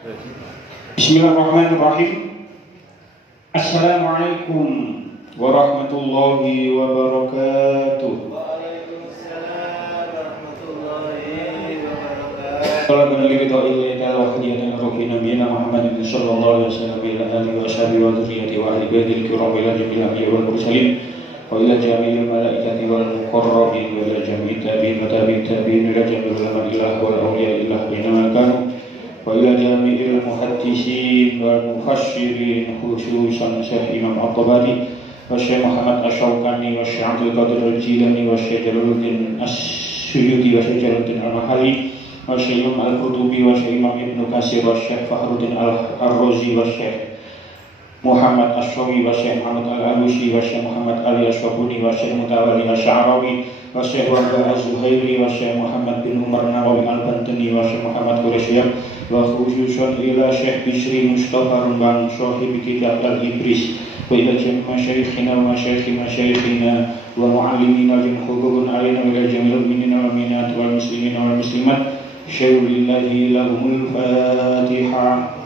Bismillahirrahmanirrahim. Assalamualaikum warahmatullahi wabarakatuh. Waalaikumsalam warahmatullahi wabarakatuh. Assalamualaikum warahmatullahi wabarakatuh. Nabiyina Muhammadin sallallahu alaihi wasallam ila alihi wa sahbihi wa dzurriyyati wa ahli baitihi kiram ila jami'il anbiya'i wal mursalin wa ila jami'il malaikati wal muqarrabin wa ila jami'it tabi'in wa tabi'it tabi'in ila jami'il ulama illah wal awliya illah bina kanu wa ila jami'il muhaddisin wal mufassirin khususan Syekh Imam At-Tabari wa Syekh Muhammad Asy-Syaukani wa Syekh Abdul Qadir Al-Jilani wa Syekh Jalaluddin As-Suyuti wa Syekh Jalaluddin Al-Mahali wa Syekh Imam Al-Qurtubi wa Syekh Imam Ibnu Katsir wa Syekh Fakhruddin Ar-Razi wa Syekh Muhammad Asy-Syawi wa Syekh Muhammad Al-Alusi wa Syekh Muhammad Ali Asy-Syabuni wa Syekh Mutawalli Asy-Sya'rawi wa Syekh Wahbah Az-Zuhairi wa Syekh Muhammad bin Umar Nawawi Al-Bantani wa Syekh Muhammad Quraisyah wa khususan ila Syekh Bisri Mustafa Rembang sahib kitab Al-Ibris wa ila jami' masyayikhina wa masyayikhina wa muallimina jin hububun alaina wa ila jami'il mu'minina wal mu'minat wal muslimina wal muslimat syaulillahi lahumul Fatihah.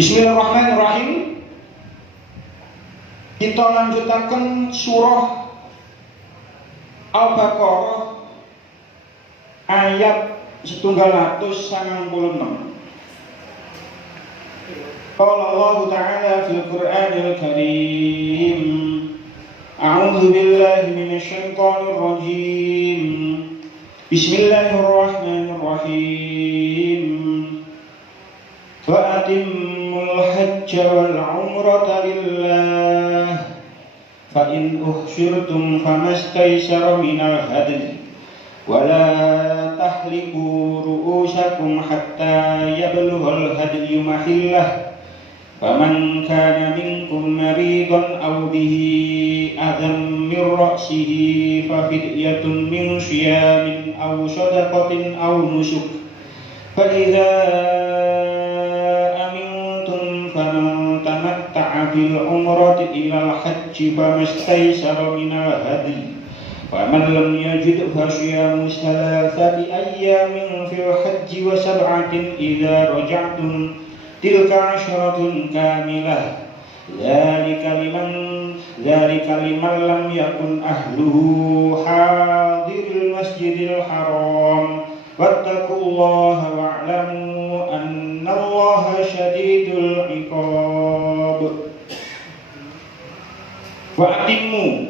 Bismillahirrahmanirrahim. Kita lanjutaken surah Al-Baqarah ayat 196. Qala Allah Ta'ala fil Qur'anil Karim. A'udzu billahi minasy syaithanir rajim. Bismillahirrahmanirrahim. Wa atimmul hajja wal umrata lillah fa in uhsyirtum famastaysara minal hadyi wa la tahliqu ru'usakum hatta yablughal hadyu mahillah faman kana minkum maridan aw bihi adhan min ra'sihi fa fidyatun min siyamin aw shadaqatin aw nusuk fa idza bil umrati ilal hajji famastaysara minal hadi wa man lam yajid fa siyamu thalathati ayyamin fil hajji wa sab'atin idza raja'tum tilka 'asharatun kamilah dzalika liman lam yakun ahluhu hadiril masjidil haram wattaqullaha wa'lamu annallaha syadidul 'iqab. Wa atimmu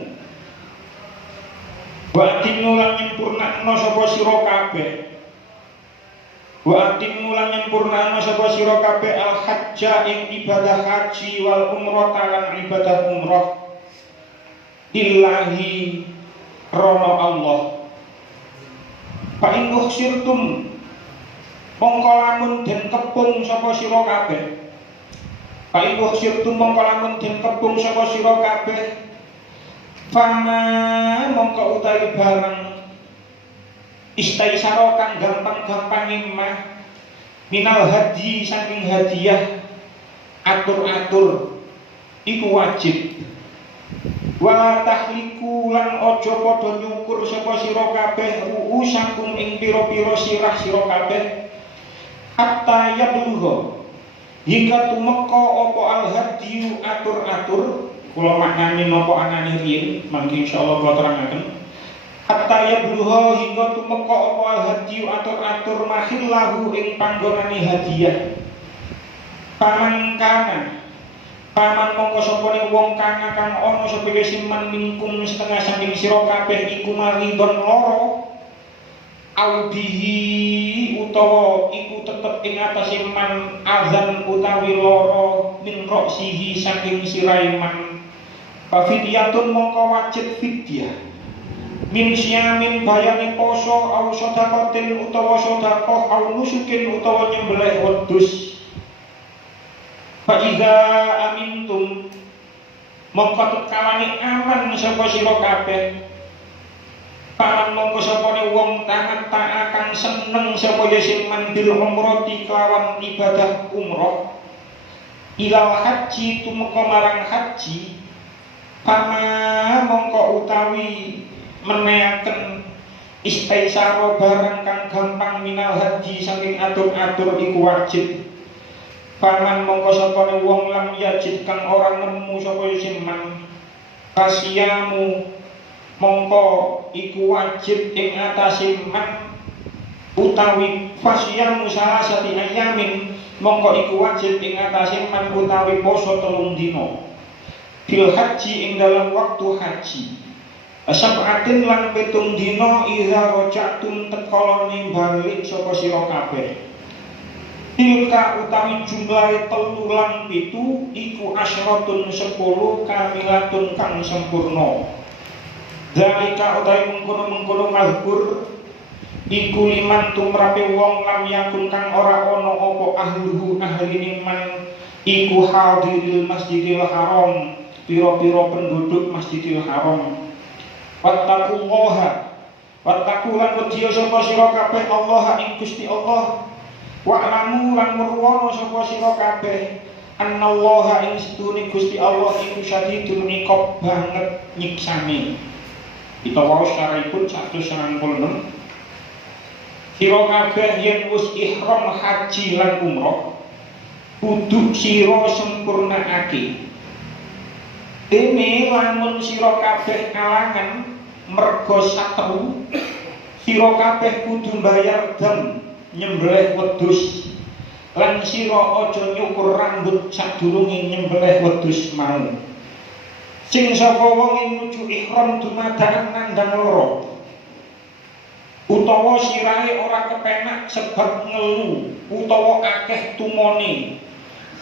lan nyempurnakno sapa sira kabeh. Wa atimmu lan nyempurnakno sapa sira kabeh al hajja ing ibadah haji wal umrah lan ibadah umrah lillahi rono Allah. Fa in uhsirtum mongko lamun den kepung sapa sira kabeh. Fa in uhsirtum mongko lamun den kepung sapa sira kabeh. Fama mongko utawi barang istaisaro kang gampang-gampang mah minal hadi saking hadiah atur-atur iku wajib. Wala tahliku lan aja padha nyukur sapa sira kabeh ruusakum ing pira-pira sirah sira kabeh hatta yablugha hingga tumeka apa al hadiyu atur-atur. Kula maknani napa anane riyin mangke insyaallah kula terangaken hatta yablugha hingga tumeka apa al hadiyu atur-atur mahillahu ing panggonane hadiah. Paman mongko sapane wong kang ana sapa siman mingkum setengah saking sira kabeh iku maridon lara audihi utawa iku tetep ing atase man azan utawi lara min roksihi saking sirahe man Fafidyatun mongko wajib fidyah min syamin bayani poso au sedaqatin utawa sedaqah au nusukin utawa nyembelih wedhus. Fa iza amintum mongko tekalane aman sapa sira kabeh. Paman mongko sapane wong taat akan seneng sapa ya sing mandil umrah kelawan ibadah umrah. ilal haji tumeka marang haji, pama mongko utawi menehaken istaisaro barang kang gampang minal haji saking atur-atur iku wajib. Paman mongko sapane wong lam yajid kang ora nemu sapa siman, kasiamu mongko iku wajib ing atase man utawi fasyamu salasati ayamin mongko iku wajib ing atase man utawi poso 3 dina fil haji ing dalam waktu haji. Sab'atin lan 7 dina iza raja'tum tekolone balik sapa sira kabeh. Tilka utawi jumlahe 3 lan 7 iku asratun 10 kamilatun kang sempurna. Dalika utawi mengkono-mengkono mazkur iku liman tumrape wong lam yakun kang ora ana apa ahluhu ahline man iku hadiril masjidil haram, pira-pira penduduk masjidil haram. Wattaqullaha wattaqulan wedya sapa sira kabeh Allah ing Gusti Allah. Wa'lamu lan murwana sapa sira kabeh annallaha ing sedune Gusti Allah iku syadidul iqab banget nyiksane. Kita wae syaripun 196. Sira kabeh yen wis ihram haji lan umrah kudu sira sempurnakake. Dene lamun sira kabeh kalangan merga satru, sira kabeh kudu mbayar dam nyembelih wedhus. Lan sira aja nyukur rambut sadurunge nyembelih wedhus mau. Sing sapa wong nuju ihram dumadakan nandang loro utawa sirahe ora kepenak sebab ngelu utawa akeh tumone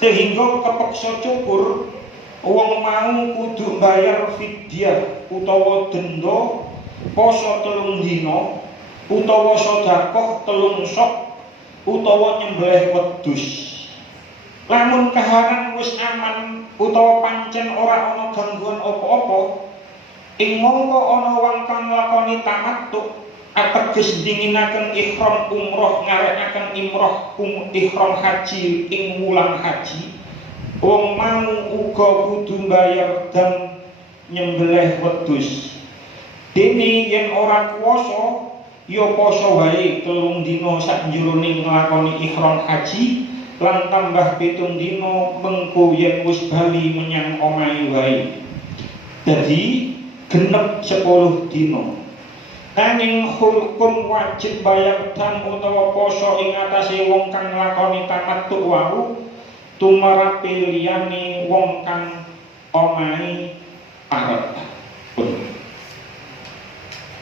sehingga kepeksa cukur, wong mau kudu bayar fidyah utawa denda poso 3 dina utawa sedekah 3 sok utawa nyembelih wedhus. Lamun kahanan wis aman utawa pancen ora ana gangguan apa-apa, ing mongko ana wong kang nglakoni tamattu ateges dinginaken ihram umrah ngarekaken ihram haji ing wulan haji. Wong mau uga kudu mbayar dam nyembelih wedhus. Dene yen ora kuwasa ya poso wae 3 dina sakjroning nglakoni ihram haji lan tambah 7 dina mengko yen wis bali menyang omahe wae. Dadi genep 10 dina. Nanging hukum wajib bayar dam utawa poso ing atase wong kang nglakoni tamattu wau tumrap liyane wong kang omahe parek.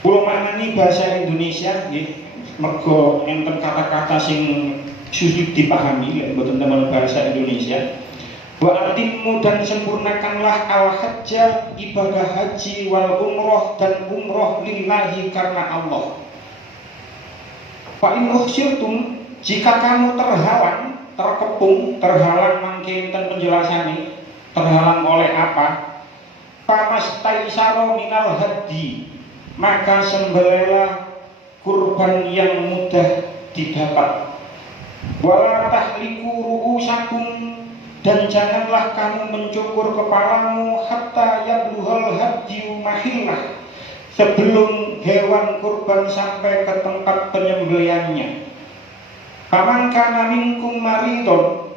Kula maknani bahasa Indonesia nggih, mergo enten kata-kata sing sulit dipahami lek mboten temen bahasa Indonesia. Wa atimmu dan sempurnakanlah al-hajja ibadah haji wal umroh dan umroh lillahi karena Allah. Fa in uhsirtum jika kamu terhalang, terkepung, terhalang mangke enten penjelasane, terhalang oleh apa? Famastaisaro minal hadi, maka sembelihlah kurban yang mudah didapat. Wala tahliku ru'usakum, dan janganlah kamu mencukur kepalamu hatta yabluhal hadyu mahillah, sebelum hewan kurban sampai ke tempat penyembelihannya. Faman kana minkum maridun,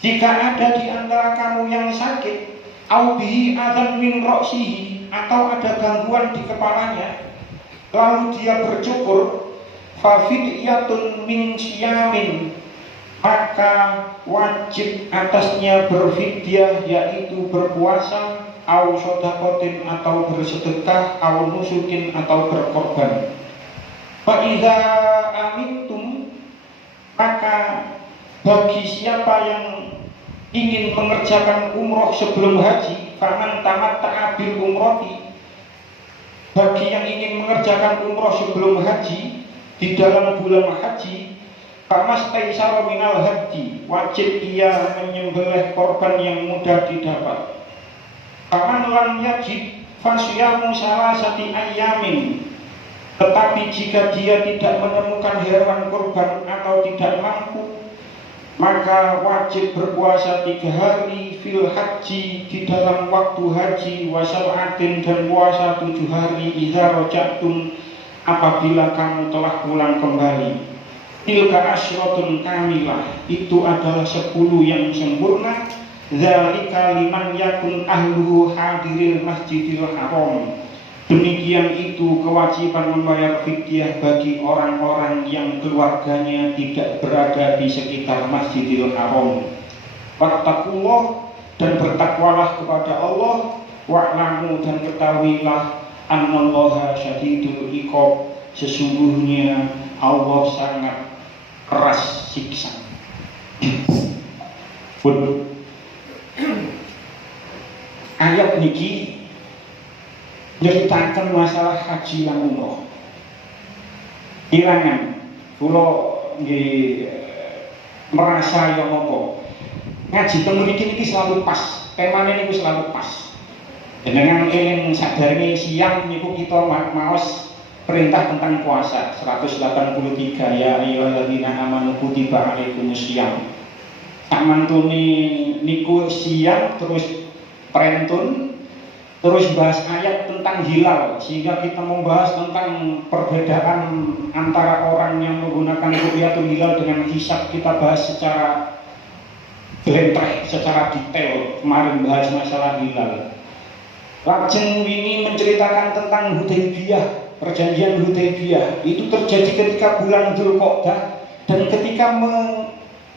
jika ada di antara kamu yang sakit, au bihi adzan min ra'sihi, atau ada gangguan di kepalanya, lalu dia bercukur, fa fidyatun min siyamin, maka wajib atasnya berfidyah, yaitu berpuasa, au sedekatin atau bersedekah, au nusukin atau berkorban. Fa idza amintum, maka bagi siapa yang ingin mengerjakan umroh sebelum haji, faman tamatta'a bil umrati, bagi yang ingin mengerjakan umroh sebelum haji di dalam bulan haji, famastaisara minal hadi, wajib ia menyembelih korban yang mudah didapat. Faman lam yajid fasyamu salasati ayyamin, tetapi jika dia tidak menemukan hewan kurban atau tidak mampu, maka wajib berpuasa 3 hari fil haji di dalam waktu haji, wasab'atin dan puasa 7 hari idza raja'tum apabila kamu telah pulang kembali. Tilka asyratun kamilah, itu adalah 10 yang sempurna. Dzalika liman yakun ahluhu hadiril masjidil haram. Demikian itu kewajiban membayar fidyah bagi orang-orang yang keluarganya tidak berada di sekitar Masjidil Haram. Wattaqullah, dan bertakwalah kepada Allah. Wa'lamu, dan ketahuilah annallaha syadidul iqab, sesungguhnya Allah sangat keras siksa. Ayat niki nyeritakan masalah haji lan umroh. Irangan kula nggih merasa yang apa. Ngaji teng mriki niki selalu pas, temane niku selalu pas. Dengan eling sadurunge siang niku kita maos perintah tentang puasa 183 ya ayyuhalladzina amanu kutiba alaikumusiyam. Samantune niku siang terus perintun, terus bahas ayat tentang hilal, sehingga kita membahas tentang perbedaan antara orang yang menggunakan ru'yatul hilal dengan hisab. Kita bahas secara glentreh, secara detail. Kemarin bahas masalah hilal. Lajeng ini menceritakan tentang Hudaybiyah, perjanjian Hudaybiyah. Itu terjadi ketika bulan Dzulqa'dah, dan ketika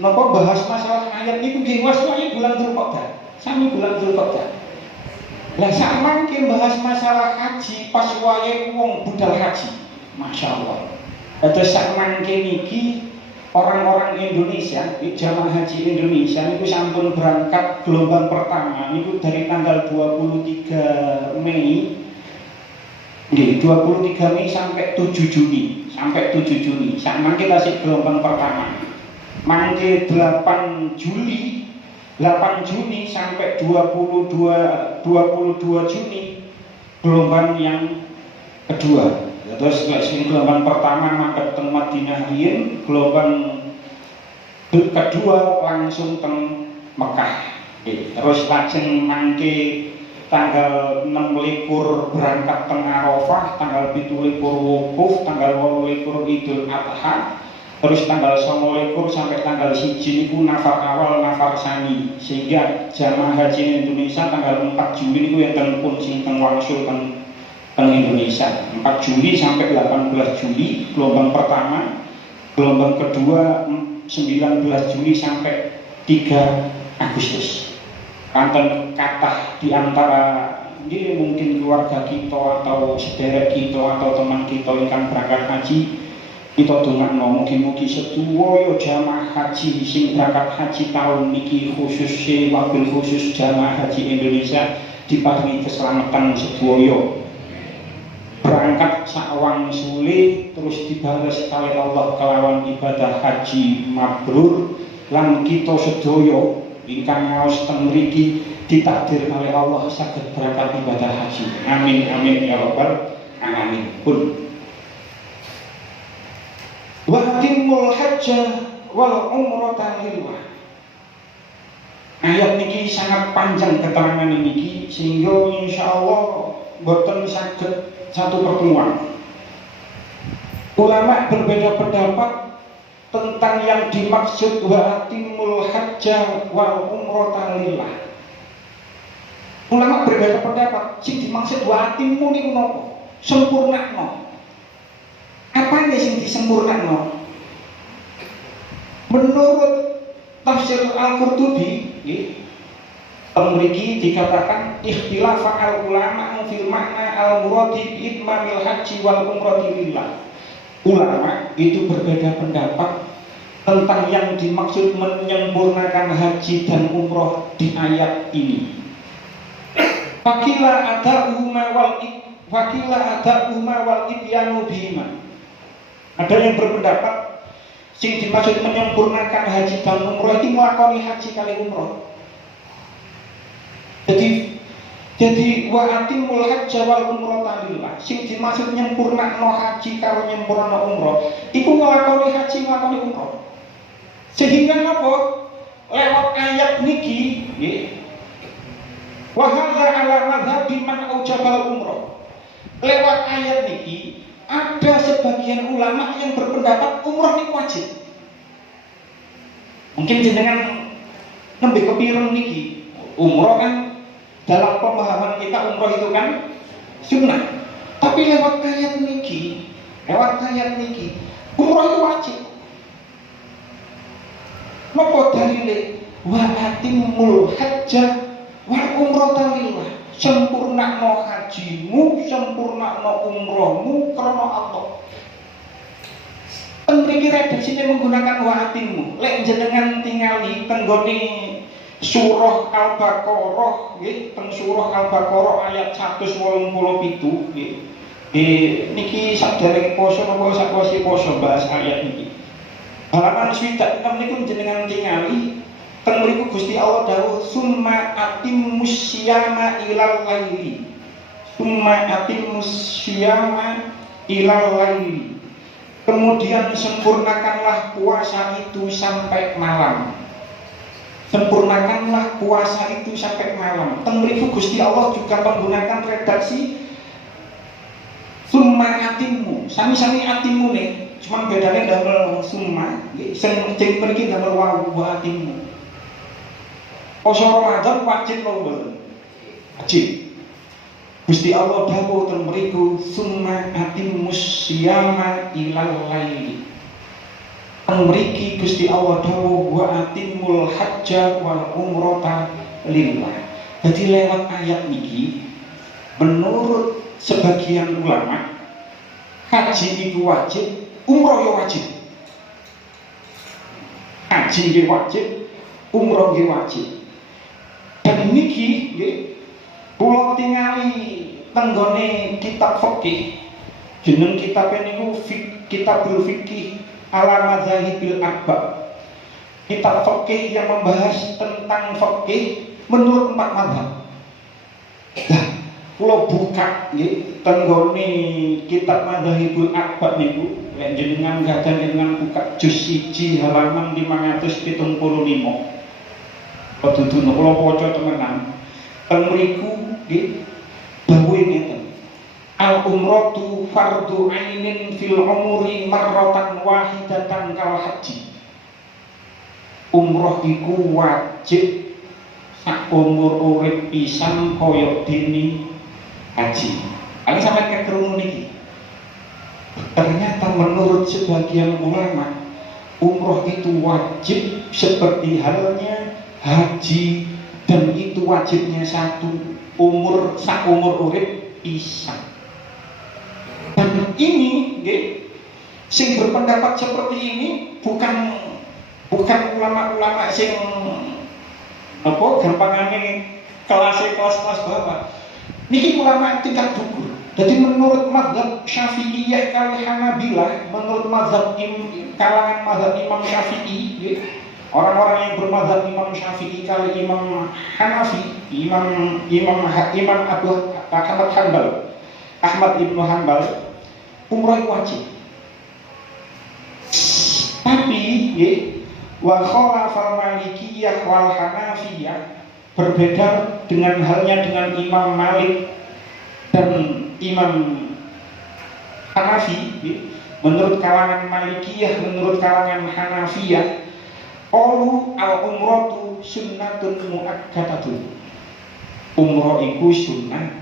bahas masalah ayat itu diwaswaya bulan Dzulqa'dah, sami bulan Dzulqa'dah. Lah sama mungkin bahas masalah haji pas wayahe wong budal haji. Masya Allah. Terus sama mungkin iki orang-orang Indonesia, jamaah haji Indonesia niku sampun berangkat gelombang pertama niku dari tanggal 23 Mei. Nggih, 23 Mei sampai 7 Juni. Sampai 7 Juni. Sama kita sih gelombang pertama. Mangke 8 Juni sampai 22 Juni gelombang yang kedua. Terus gelombang pertama mangkat teng Madinah riyin, gelombang kedua langsung teng Mekah. Terus lajeng mangke tanggal 26 berangkat teng Arafah, tanggal 27 wukuf, tanggal 28 Idul Adha. Terus tanggal 29 sampai tanggal 1 niku nafar awal, nafar sani, sehingga jamaah haji Indonesia tanggal 4 Juli niku enten pun sing teng wangsul teng Indonesia. 4 Juli sampai 18 Juli gelombang pertama, gelombang kedua 19 Juli sampai 3 Agustus. Kanten kathah di antara ini mungkin keluarga kita atau sedherek kita atau teman kita ingkang berangkat haji. Kita dongakno mugi-mugi sedaya jamaah haji sing berangkat haji tahun niki khusus wabil khusus jamaah haji Indonesia diparingi keselamatan sedaya. Berangkat sakwang sule terus dibalas kali Allah kelawan ibadah haji mabrur, lan kita sedaya ingkang ngaos teng mriki ditakdir kali Allah saged berangkat ibadah haji. Amin amin ya rabbal alamin. Pun wa timmul hajja wal umrata lillah. Ayat niki sangat panjang keterangan niki sehingga insyaallah boten saged satu pertemuan. Ulama berbeda pendapat tentang yang dimaksud wa timmul hajja wal umrata lillah. Ulama berbeda pendapat sing dimaksud wa timmu niku napa? Sempurnakno. Apa yang disempurnakan? Menurut tafsir Al-Qurtubi, mriki dikatakan ikhtilaf al-ulama fil makna al-muradi bi itmamil haji wal umrati lillah. Ulama itu berbeda pendapat tentang yang dimaksud menyempurnakan haji dan umroh di ayat ini. Fakila ada wal ityanu bihima. Ada yang berpendapat sing dimaksud menyempurnakan haji dan umroh itu melakoni haji kali umroh. Jadi wa atimul hajja wal umrata lillah. Sing dimaksud nyempurnakno haji karo nyempurnakno umroh iku nglakoni haji nglakoni umroh. Sehingga apa? Lewat ayat niki nggih. Wa hadza ala madhhabi man aujabal umrah. Lewat ayat niki ada sebagian ulama yang berpendapat umrah ini wajib. Mungkin jenengan nembe kepireng niki. Umrah kan dalam pemahaman kita umrah itu kan sunnah. Tapi lewat ayat niki, umrah itu wajib. Napa dalile? Wa atimul hajjah wal umrata lillah. Sempurnakno hajimu, sempurnakno umrohmu karena Allah. Mriki redaksine menggunakan wa atimmu. Lek jenengan tingali tenggone surah Al-Baqarah nggih, teng surah Al-Baqarah ayat 187 nggih. Niki sadèrèngé poso napa sakwise poso bahas ayat niki. Halaman 26 niku jenengan tingali teng mriku Gusti Allah dawuh summa atimmus syiyama ilal laili. Summa atimmus syiyama ilal laili. Kemudian sempurnakanlah puasa itu sampai malam. Sempurnakanlah puasa itu sampai malam. Teng mriku Gusti Allah juga menggunakan redaksi summa atimmu. Sami-sami atimmu nih, cuma bedanya damel summa, sing mriki damel wa atimmu. Poso Ramadan wajib lho mboten? Wajib. Gusti Allah dawuh teng mriku summa atimmus syiyama ilal laili. Teng mriki Gusti Allah dawuh wa atimul hajja wal umrata lillah. Jadi lewat ayat niki menurut sebagian ulama haji itu wajib, umroh ya wajib. Haji itu wajib, umroh itu wajib. Dan niki nggih kula tingali tenggone kitab fikih. Jeneng kitabe niku Kitabul Fiqih ala Madzahibil Arba'. Kitab fikih yang membahas tentang fikih menurut 4 mazhab. Nah, kula buka nggih tenggone kitab Madzhabul Arba' niku, lek jenengan gadah jenengan buka juz 1 halaman 575. Padudun kula waca temenan. Teng mriku nggih dawuhe ngeten. Al umratu fardhu ainin fil umuri marratan wahidatan kal haji. Umroh iku wajib sak umur urip pisan kaya dene haji. Ini sampai kekerungu niki. Ternyata menurut sebagian ulama umroh itu wajib seperti halnya haji, dan itu wajibnya satu umur sak umur urip pisan. Dan ini nggih sing berpendapat seperti ini bukan ulama-ulama sing apa gampangane kelas bawah. Niki ulama tingkat dhuwur. Jadi menurut mazhab Syafi'iyah kali Hanabilah, menurut mazhab kalangan mazhab Imam Syafi'i, orang-orang yang bermazhab Imam Syafi'i kali Imam Hanafi, Imam Abu Ahmad ibnu Hanbal, umrah wajib. Tapi wa khalafa Malikiyah wal Hanafiyah, berbeda dengan halnya dengan Imam Malik dan Imam Hanafi. Menurut kalangan Malikiyah, menurut kalangan Hanafiyah, qalu al-umratu sunnatun muakkadatun. Umrah iku sunnah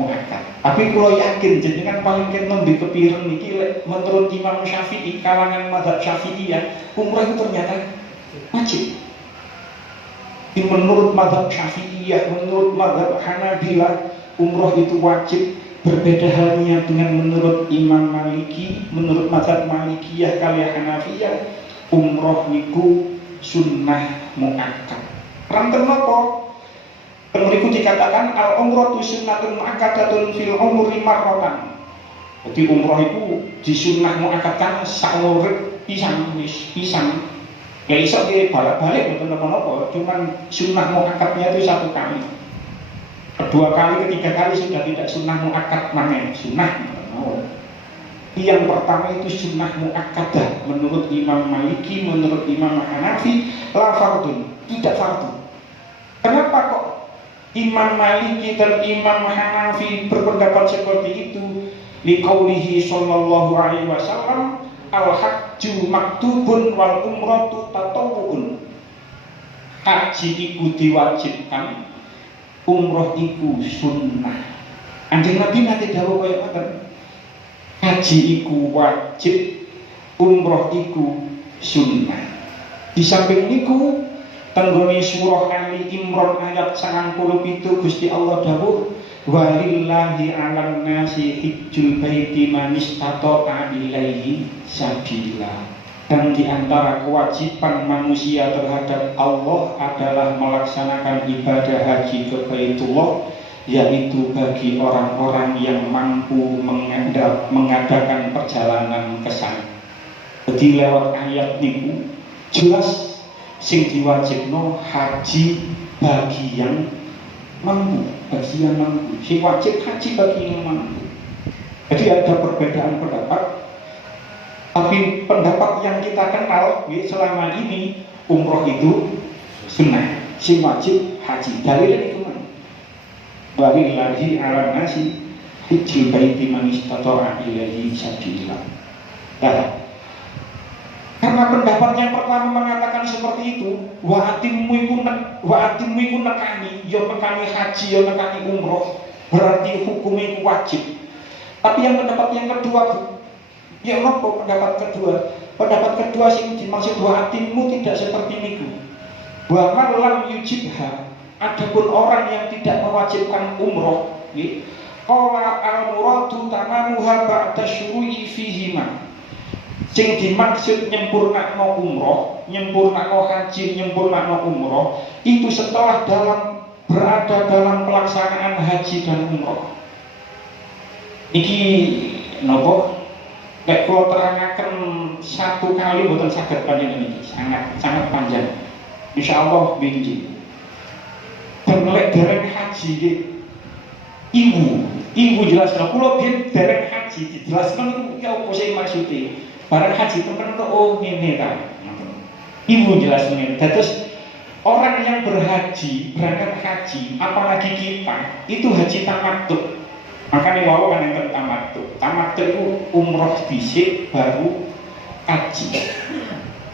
muakkad. Tapi kula yakin jenengan paling nembe kepireng niki menurut Imam Syafi'i, kalangan mazhab Syafi'iyah, umrah itu ternyata wajib. Menurut mazhab Syafi'iyah, menurut mazhab Hanabilah, umroh itu wajib. Berbeda halnya dengan menurut Imam Maliki, menurut mazhab Malikiyah kali Hanafiyah, umroh niku sunnah muakkad. Ranten napa? Mriku dikatakan al umratu sunnatun muakkadatun fil umuri marratan. Jadi umroh itu disunnah muakkadkan saumur pisan. Ya iso balik-balik mboten napa-napa, cuman sunnah muakkadnya itu 1 kali. Kedua kali, ketiga kali sudah tidak sunnah muakkad maneh, sunnah. Yang pertama itu sunnah muakkadah menurut Imam Maliki, menurut Imam Hanafi, la fardun, tidak fardu. Kenapa kok Imam Maliki dan Imam Hanafi berpendapat seperti itu? Liqaulihi sallallahu alaihi wasallam, al-hajju maktubun wal umratu tatawwuun. Haji iku diwajibkan, umroh iku sunnah. Kanjeng Nabi nate dawuh kaya ngoten. Haji iku wajib, umroh iku sunnah. Di samping niku tenggone surah Ali Imran ayat 97 Gusti Allah dawuh, walillahi 'alan nasi hijjul baiti man istata'a ilaihi sabila. Dan di antara kewajiban manusia terhadap Allah adalah melaksanakan ibadah haji ke Baitullah, yaitu bagi orang-orang yang mampu mengadakan perjalanan ke sana. Jadi lewat ayat niku jelas sing diwajibno haji bagi yang mampu, bagi yang mampu. Sing wajib haji bagi yang mampu. Jadi ada perbedaan pendapat, tapi pendapat yang kita kenal selama ini umroh itu sunnah, sing wajib haji. Dalilnya itu mana? Walillahi 'alan nasi hijjul baiti man istata'a ilaihi sabila. Karena pendapat yang pertama mengatakan seperti itu, wa atimmu iku nekani, ya nekani haji, ya nekani umroh, berarti hukumnya wajib. Tapi yang pendapat yang kedua, ya apa pendapat kedua? Pendapat kedua sing dimaksud wa atimmu tidak seperti niku. Wa man lam yujibha, adapun orang yang tidak mewajibkan umroh, nggih, qala al-muradu tamamuha ba'da syuru'i fihima. Sing dimaksud nyempurnakno umroh, nyempurnakno haji, nyempurnakno umroh itu setelah berada dalam pelaksanaan haji dan umroh. Iki nopo? Nek kula terangaken satu kali mboten saged panjenengan iki, sangat panjang. Insyaallah wingi. Lek dereng haji ibu jelasno kula biyen dereng haji dijelasno niku iki apa sing maksude. Barang haji temen kok oh ngene ta. Ibu jelasno ngene. Terus orang yang berhaji, berangkat haji, apalagi kita, itu haji tamattu. Makanya wau kan yang tamattu. Tamattu itu umroh dhisik baru haji.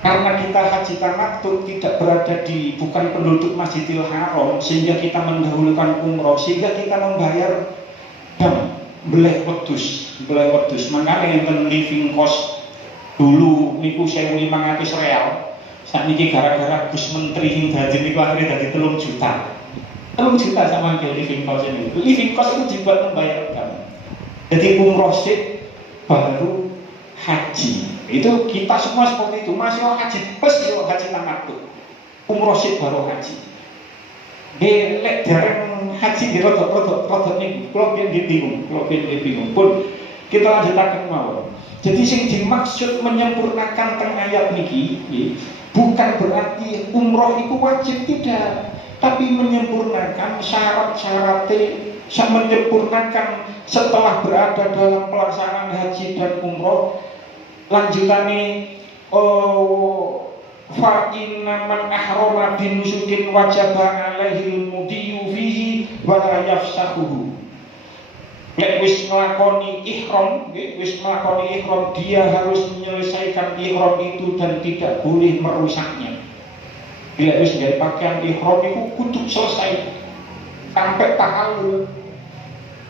Karena kita haji tamattu tidak berada bukan penduduk Masjidil Haram, sehingga kita mendahulukan umroh, sehingga kita membayar beleh wedhus. Makanya yang living cost dulu niku 1.500 real. Sakniki gara-gara Gus Menteri yang dadi niku akhirnya dadi 3 juta. 3 juta sama ke living cost ini. Living cost itu dibuat membayar kamu. Jadi umroh sik baru haji. Itu kita semua seperti itu. Masih haji plus yo haji tamattu. Umroh sik baru haji. Lek dereng haji di rodok niku. Kalau bingung pun kita lanjutaken mawon. Jadi sing dimaksud menyempurnakan teng ayat niki bukan berarti umroh itu wajib, tidak, tapi menyempurnakan syarat-syaratnya, menyempurnakan setelah berada dalam pelaksanaan haji dan umroh. Lanjutannya fa inna man ahrama binusukin wajaba alaihil mudiyu fihi wa la yafsahuhu. Nek wis nglakoni ihram, dia harus menyelesaikan ihram itu dan tidak boleh merusaknya. Bila wis gawe pakaian ihram itu kudu selesai sampai tahallul,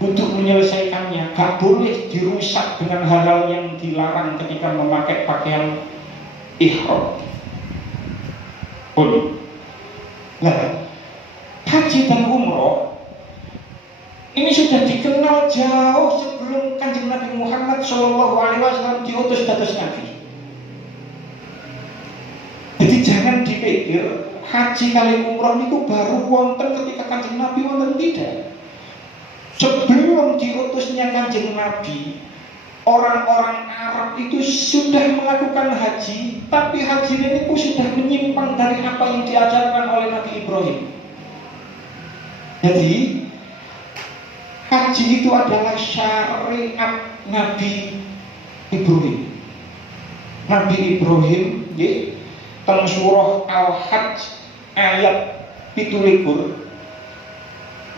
kudu menyelesaikannya, gak boleh dirusak dengan hal-hal yang dilarang ketika memakai pakaian ihram. Boleh. Nah, haji dan umroh ini sudah dikenal jauh sebelum Kanjeng Nabi Muhammad SAW diutus dados Nabi. Jadi jangan dipikir haji kali umroh itu baru wonten ketika Kanjeng Nabi wonten, tidak. Sebelum diutusnya Kanjeng Nabi, orang-orang Arab itu sudah melakukan haji, tapi haji ini sudah menyimpang dari apa yang diajarkan oleh Nabi Ibrahim. Jadi haji itu adalah syariat Nabi Ibrahim. Nabi Ibrahim nggih teng surah Al-Hajj ayat 17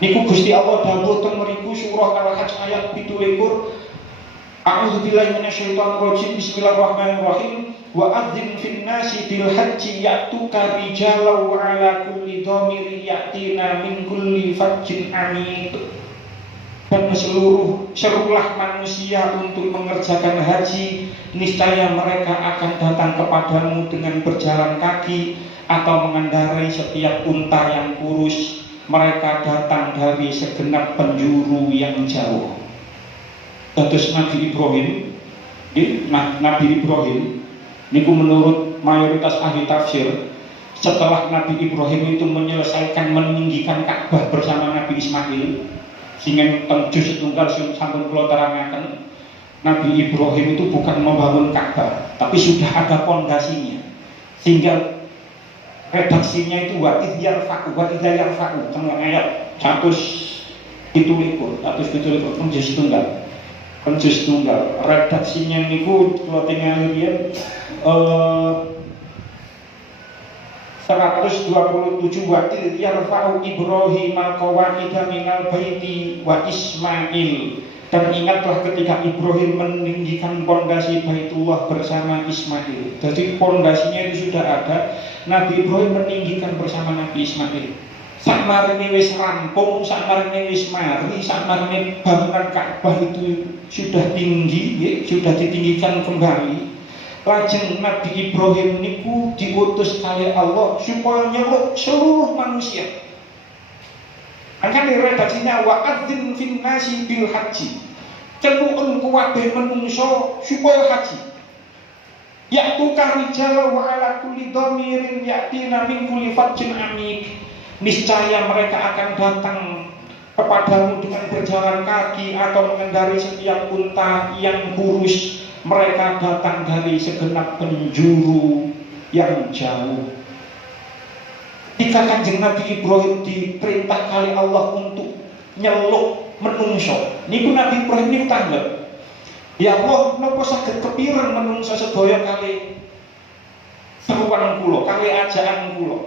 niku Gusti Allah dawuh teng mriku surah Al-Hajj ayat 17 A'udzubillahi minasyaitonir rajim Bismillahirrahmanirrahim wa adzin fin nasi bil hajji ya'tuka rijalan wa 'ala kulli dhamirin ya'tina min kulli fajjin 'amid. Dan seluruhlah manusia untuk mengerjakan haji, niscaya mereka akan datang kepadamu dengan berjalan kaki atau mengendarai setiap unta yang kurus. Mereka datang dari segenap penjuru yang jauh. Terus Nabi Ibrahim, Nabi Ibrahim, niku menurut mayoritas ahli tafsir, setelah Nabi Ibrahim itu menyelesaikan meninggikan Ka'bah bersama Nabi Ismail, sehingga juz setunggal sampun kula terangaken, Nabi Ibrahim itu bukan membangun Ka'bah, tapi sudah ada pondasinya, sehingga redaksinya itu wa idh yarfa'u tengah ayat 117 juz setunggal redaksinya niku kula tingali riyen 127 wa idh yarfa'u Ibrahim al-qawaida minal baiti wa Ismail. Dan ingatlah ketika Ibrahim meninggikan pondasi Baitullah bersama Ismail. Jadi pondasinya itu sudah ada. Nabi Ibrahim meninggikan bersama Nabi Ismail. Sakmarine wis rampung, sakmarine wis mari, sakmarine bangunan Ka'bah itu sudah tinggi, ya, sudah ditinggikan kembali. Lajeng Nabi Ibrahim niku diutus kali Allah supaya nyeluk seluruh manusia. Angkat redaksinya wa adzin fin nasi bil haji. Celuken kuwabeh menungso supaya haji. Yaitu karijal wa ala kulli dhamirin yatina min kulli fajjin amik. Niscaya mereka akan datang kepadamu dengan berjalan kaki atau mengendarai setiap unta yang kurus. Mereka datang dari segenap penjuru yang jauh. Ketika Kanjeng Nabi Ibrahim diperintah kali Allah untuk nyeluk menungso, niku Nabi Ibrahim niku tanggap, ya Allah, napa saged kepireng menungso sedaya kali seruan kula, kali ajaan kula.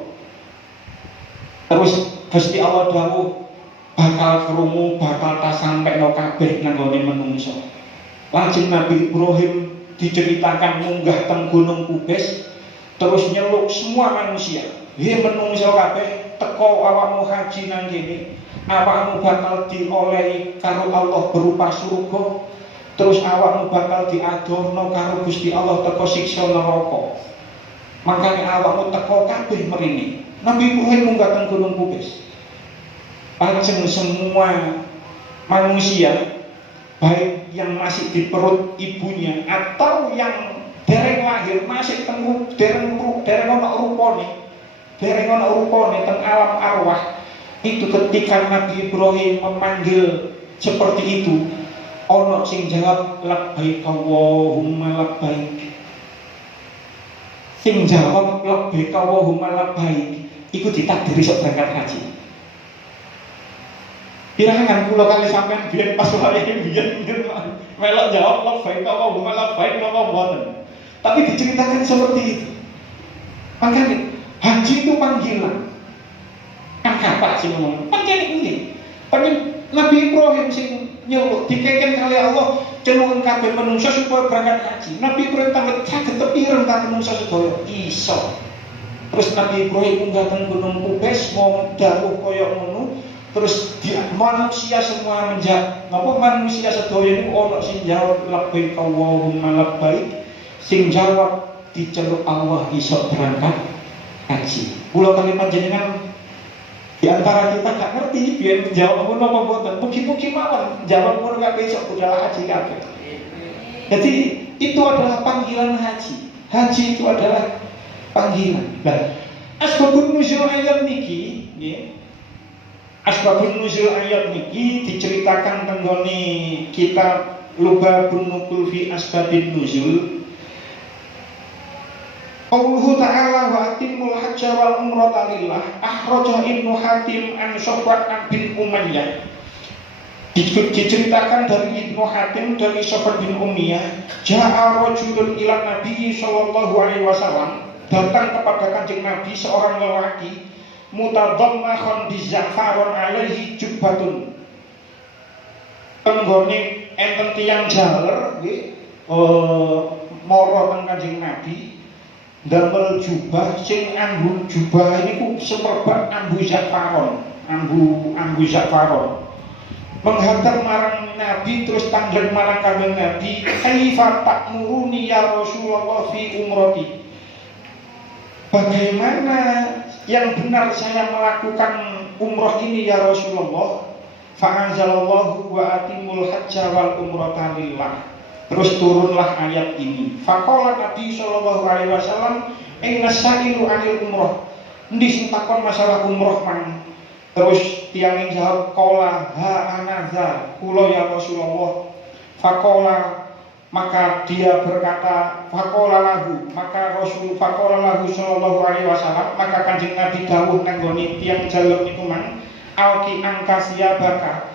Terus Gusti Allah dawuh bakal krungu, bakal tak sampekno kabeh nang gone menungso. Lajeng Nabi Ibrahim diceritakan munggah teng Gunung Kubes, terus nyeluk semua manusia. He menungso kabeh teko awakmu haji nang kene, awakmu bakal diolehi karo Allah berupa surga, terus awakmu bakal diadohno karo Gusti Allah teko siksa neraka. Makane awakmu teko kabeh mrene. Nabi Ibrahim munggah teng Gunung Kubes. Lajeng semua manusia, baik yang masih di perut ibunya atau yang dereng lahir masih dereng ana rupane teng alam arwah, itu ketika Nabi Ibrahim memanggil seperti itu, ana sing jawab labbaik Allahumma labbaik. Sing jawab labbaik Allahumma labbaik iku ditakdiri sok berangkat haji. Kira-kira kula kali sampean biyen pas wae biyen melok jawab labbaik Allahumma labbaik napa mboten. Tapi diceritakan seperti itu. Makanya haji itu panggilan. Kan kapak sing ngomong, pancen iki. Tapi Nabi Ibrahim sing nyeluk dikeken kali Allah celuk kabeh manungsa supaya berangkat haji. Nabi Ibrahim tanggep saged tepireng ta manungsa sedaya iso. Terus Nabi Ibrahim munggah teng Gunung Kubes mau dawuh kaya ngono. Terus manusia semua menjawab, napa manusia sedaya niku ana sing jawab labbaik Allahumma labbaik, sing jawab diceluk Allah iso berangkat haji. Kula kalimat jenengan di antara kita gak ngerti biyen jawab ngono apa mboten. Mugi-mugi mawon jawab ngono kabeh iso budal haji kabeh. Jadi itu adalah panggilan haji. Haji itu adalah panggilan. Nah, asbabun nuzul ayat niki nggih. Asbabun nuzul ayat niki diceritakan tenggone kitab Lubabun Nukul fi Asbabin Nuzul. Qauluhu ta'ala wa atimul hajja wal umrata lillah. Akhraja Ibnu Hatim an Sofwan bin Umayyah. Diceritakan dari Ibnu Hatim dari Sofyan bin Umayyah, ja'a rajulun ila Nabi sallallahu alaihi wasallam, datang kepada Kanjeng Nabi seorang lelaki mutadammakhon bizzafaron alaihi jubbatun. Penggone enten tiyang jaler nggih mara teng Kanjeng Nabi ndamel jubah sing ambu jubah niku semerbak ambu zafaron, ambu zafaron. Menghadap marang Nabi terus tanggeng marang Kanjeng Nabi, kaifa ta'muruni ya Rasulullah fi umrati. Bagaimana yang benar saya melakukan umroh ini ya Rasulullah? Fa'anzalallahu wa atimul hajja wal umrata lillah. Terus turunlah ayat ini. Faqala Nabi sallallahu alaihi wasallam, "Inna sa'ilu 'anil umroh." Endi sing takon masalah umroh man? Terus tiang yang jawab, "Qala ha anaza kula ya Rasulullah." Faqala, maka dia berkata, faqala lahu, maka Rasul faqala lahu sallallahu alaihi wasallam, maka Kanjeng Nabi dawuh nang nggone tiang jalur niku man, "Alki angkasia baka."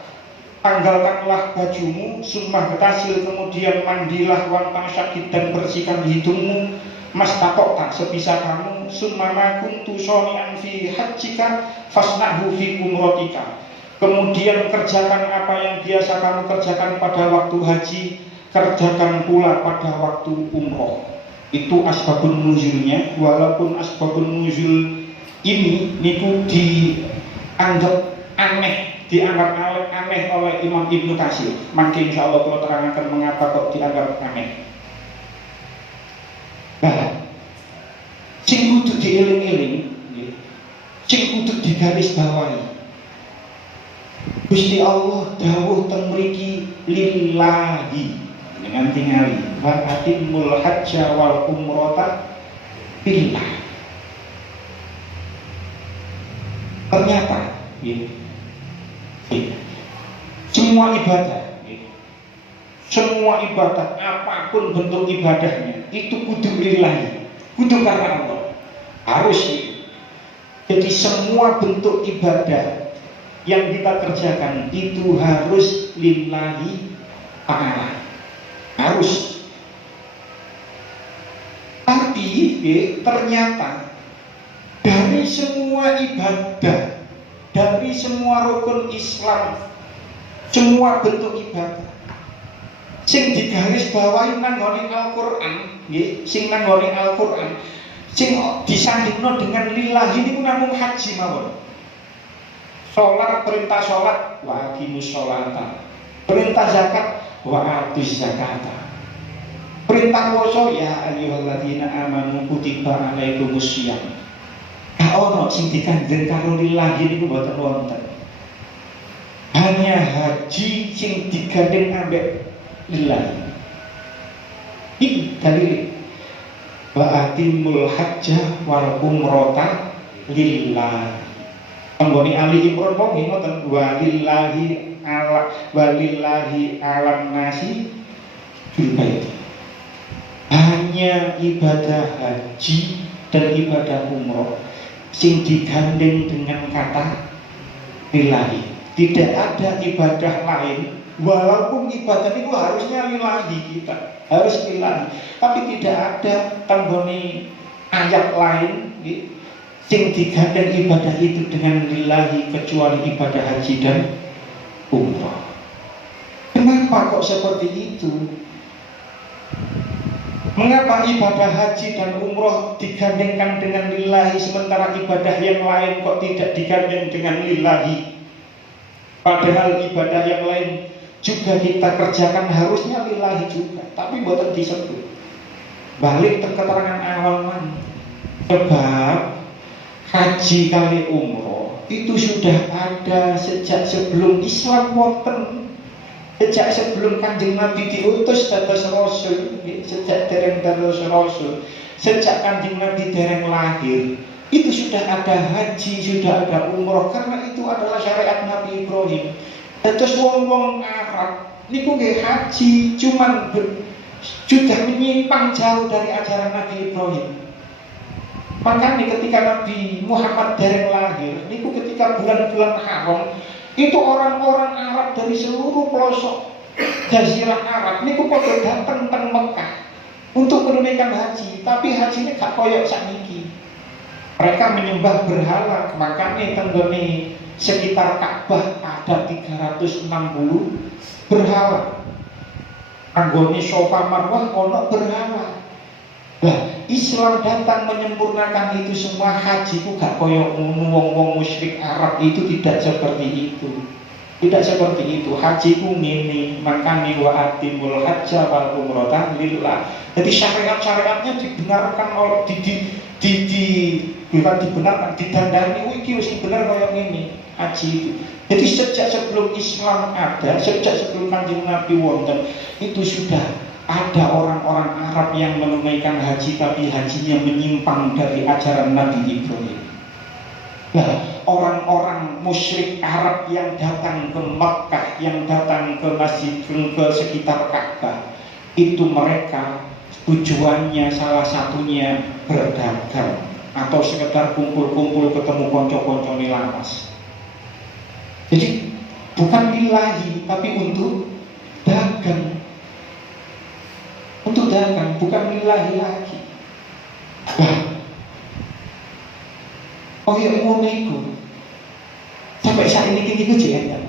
Tanggalkanlah bajumu, sumpah betasil, kemudian mandilah wantang syakid dan bersihkan hidungmu, mas tatok tak sebisa kamu, summama kuntu shoni'an fi hajjika fasna'hu fi umrotika. Kemudian kerjakan apa yang biasa kamu kerjakan pada waktu haji, kerjakan pula pada waktu umroh. Itu asbabun nuzulnya. Walaupun asbabun nuzul ini niku dianggap aneh, dianggap aneh oleh Imam Ibnu Katsir. Mungkin insyaallah kalau terangkan mengapa kok dianggap aneh. Nah, sing kudu dieling-eling, sing kudu digaris bawahi. Gusti Allah dawuh teng mriki lillahi, dengan tingali wa atimul hajja wal umrata lillah. Ternyata semua ibadah apapun bentuk ibadahnya itu kudu lillahi, kudu karena Allah, harus. Jadi semua bentuk ibadah yang kita kerjakan itu harus lillahi ta'ala, harus. Tapi ternyata dari semua ibadah, dari semua rukun Islam, semua bentuk ibadah sing digaris bawahi nang nggone Al-Qur'an, nggih, sing nang nggone Al-Qur'an, sing disandingno dengan lillahi niku namung haji mawon. Salat, perintah salat, wa aqimus sholata. Perintah zakat, wa atuz zakata. Perintah puasa, ya ayyuhalladzina amanu kutiba alaikumus syiyam. Ka ono sing dikandhen karo lillahi niku mboten wonten. Hanya haji sing digandeng ambek lillahi. Iki dalil wa atimul hajja wal umrata lillah. Anggone Ali Imran wong ngoten, walillahi alam nasi bil bait. Hanya ibadah haji dan ibadah umroh sing digandeng dengan kata lillahi. Tidak ada ibadah lain, walaupun ibadah itu harusnya lillahi, kita harus lillahi, tapi tidak ada tanggone ayat lain sing digandeng ibadah itu dengan lillahi kecuali ibadah haji dan umrah. Kenapa kok seperti itu? Mengapa ibadah haji dan umrah digandengkan dengan lillahi, sementara ibadah yang lain kok tidak digandeng dengan lillahi? Padahal ibadah yang lain juga kita kerjakan harusnya lillahi juga, tapi boten disebut. Balik ke keterangan awal man. Sebab haji kali umroh itu sudah ada sejak sebelum Islam wonten, sejak sebelum Kanjeng Nabi diutus dados rasul, sejak dereng dados rasul, sejak Kanjeng Nabi dereng lahir, itu sudah ada haji, sudah ada umroh, karena itu adalah syariat Nabi Ibrahim. Dados wong-wong Arab niku nggih haji, cuman sudah menyimpang jauh dari ajaran Nabi Ibrahim. Makanya ketika Nabi Muhammad dereng lahir, niku ketika bulan-bulan haram, Itu orang-orang Arab dari seluruh pelosok Jazirah Arab niku padha dateng teng Mekah untuk menunaikan haji, tapi hajinya gak koyok sakniki. Mereka menyembah berhala, makanya tenggone sekitar Ka'bah ada 360 berhala. Anggone Sofa Marwah ono berhala. Nah, Islam datang menyempurnakan itu semua. Haji itu gak koyok wong-wong musyrik Arab itu, tidak seperti itu. Tidak seperti itu. Haji itu ngene, makane wa atimul hajja wal umrata lillah. Jadi syariat-syariatnya dibenarkan oleh bukan dibenarkan, didandani iki wis bener koyo ngene haji itu. Jadi sejak sebelum Islam ada, sejak sebelum Kanjeng Nabi wonten, itu sudah ada orang-orang Arab yang menunaikan haji, tapi hajinya menyimpang dari ajaran Nabi Ibrahim. Nah, orang-orang musyrik Arab yang datang ke Makkah, yang datang ke masjid, ke sekitar Ka'bah, itu mereka tujuannya salah satunya berdagang atau sekedar kumpul-kumpul ketemu konco-konco lawas. Jadi bukan lillahi, tapi untuk dagang. Untuk dagang, bukan lillahi lagi. Oh ya ngono iku. Sampai saat ini kini jenengan.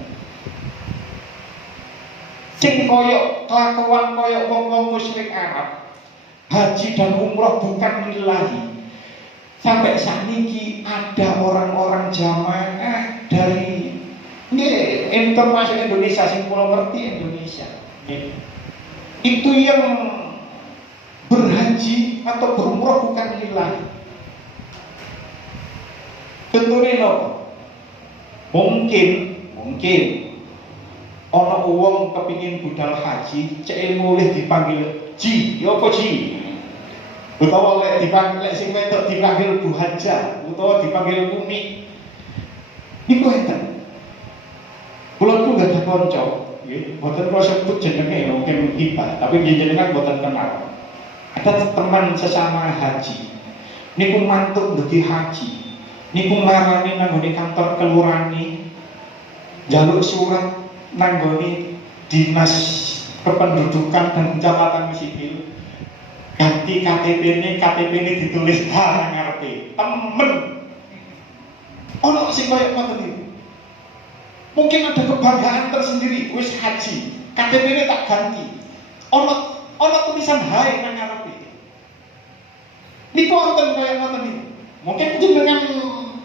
Sing koyok kelakuan koyok wong-wong musyrik Arab, haji dan umroh bukan lillahi. Sampai saat ini ada orang-orang jamaah dari termasuk Indonesia, sing kula ngerti Indonesia. Itu yang berhaji atau berumroh bukan lillahi. Tentunya no. Mungkin ana wong kepingin budal haji, cek mulih dipanggil Ji, ya apa Ji? Utawa lek dipanggil lek sing wedok dipanggil Bu Haja, utawa dipanggil Umi. Niku enten. Kula ku gak ada kanca, nggih, mboten kula sebut jenenge mungkin hibah, tapi jenengan mboten kenal. Ada teman sesama haji. Niku mantuk dugi haji. Niku marani nanggone kantor kelurahane, njaluk surat nanggone dinas kependudukan dan pencatatan sipil, ganti KTP-ne ditulis H nang ngarepe. Temen ono sing koyo ngoten iki. Mungkin ada kebanggaan tersendiri, wis haji, KTP-ne tak ganti. Ono tulisan H nang ngarepe. Niku wonten koyo ngoten iki. Mungkin jenengan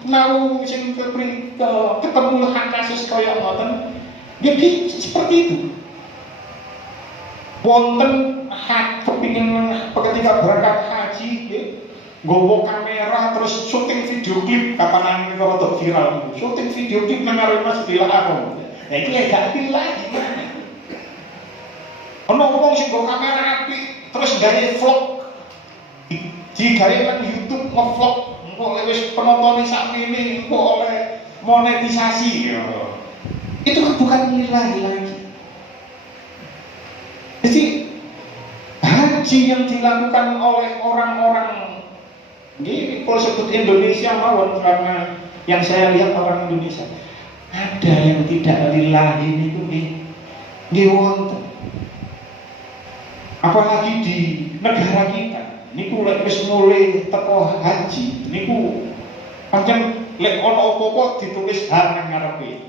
mau sing ketemu kasus kaya ngoten, jadi seperti itu. Wonten kepingin ketika berangkat haji, nggawa kamera terus syuting video klip kapan ini kalau untuk viral, syuting video klip nang arep Mas Bila aku. Ya iki gak lagi. Ono wong sing nggawa kamera apik terus gawe vlog. Digawe nang YouTube nge-vlog. Kok wis penonton sakmene kok oleh monetisasi ya. Itu kan bukan lillahi lagi. Jadi haji yang dilakukan oleh orang-orang ini kalau sebut Indonesia mawon, karena yang saya lihat orang Indonesia ada yang tidak lillahi niku nggih wonten. Apalagi di negara kita. Niku lek wis mulai teko haji, niku pancen lek ana apa-apa ditulis H nang ngarepe.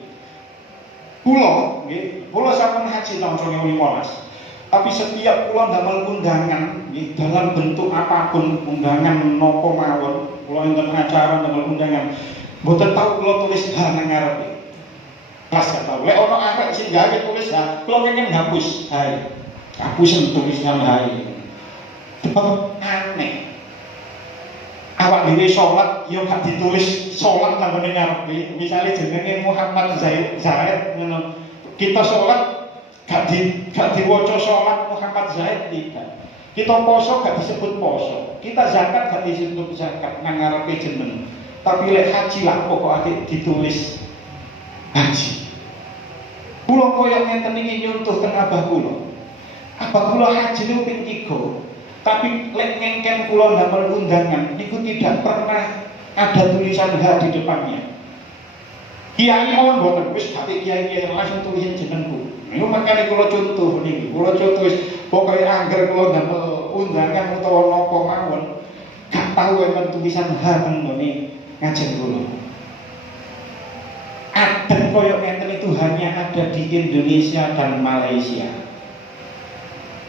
Kula nggih, kula sampun haji tahun 2015. Tapi setiap kula damel undangan nggih dalam bentuk apapun, undangan napa mawon, kula enten acara damel undangan, mboten tau kula tulis H nang ngarepe. Pas gak tau. Lek ana arek sing gawe tulis H, kula pengen hapus H. Hapusen tulisan H. Sebab aneh. Awak dhewe salat yo gak ditulis salat nang ngene ngarepe. Misale jenenge Muhammad Zaid ngono. Kita salat gak diwaca salat Muhammad Zaid tidak. Kita poso gak disebut poso. Kita zakat gak disebut zakat nang ngarepe jeneng. Tapi lek haji lah pokoke ditulis haji. Kula koyo ngenten iki nyuntuh teng abah kula. Abah kula haji niku ping 3. Tapi lek ngengken kula ndamel undangan niku tidak pernah ada tulisan H di depannya. Kiai mawon boten wis gate kiai-kiai langsung tulisan jenengku. Niku makane kula contoh niki, kula contoh wis pokoke angger kula ndamel undangan utawa napa mawon gak tau enten tulisan H teng ngene ngajeng kula. Aden koyo ngeten itu hanya ada di Indonesia dan Malaysia.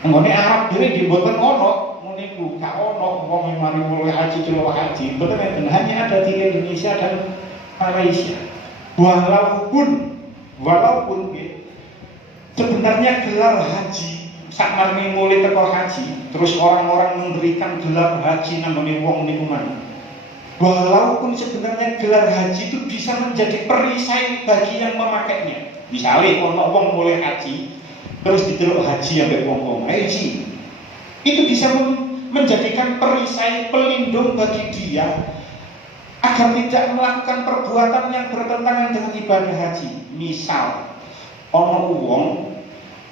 Ngene Arab dhewe nggih mboten ono, ngene iku gak ono wong mari mulai haji celok haji, mboten enten, hanya ada di Indonesia dan Malaysia. Walaupun sebenarnya gelar haji sakmarane mulai teko haji, terus orang-orang memberikan gelar haji namanya wong niku man. Walaupun sebenarnya gelar haji itu bisa menjadi perisai bagi yang memakainya. Misalnya ono wong mulai haji, terus diteluk haji ambek wong-wong haji. Itu bisa menjadikan perisai pelindung bagi dia agar tidak melakukan perbuatan yang bertentangan dengan ibadah haji. Misal ono wong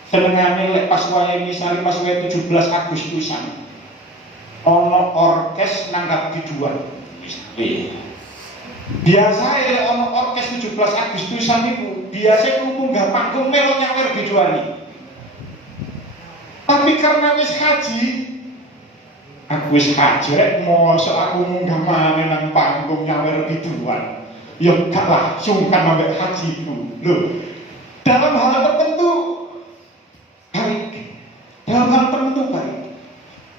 senengane lek pas wayahe misale pas wayahe 17 Agustusan ono orkes nanggap biduan. Biasa ono orkes 17 Agustusan itu biasa munggah panggung melo nyawer biduani. Tapi karena wis haji, aku wis haji rek mosok aku munggah maneh nang panggung nyawer biduan. Ya gak lah sungkan ambek hajiku. Lho, dalam hal tertentu baik. Dalam hal tertentu baik.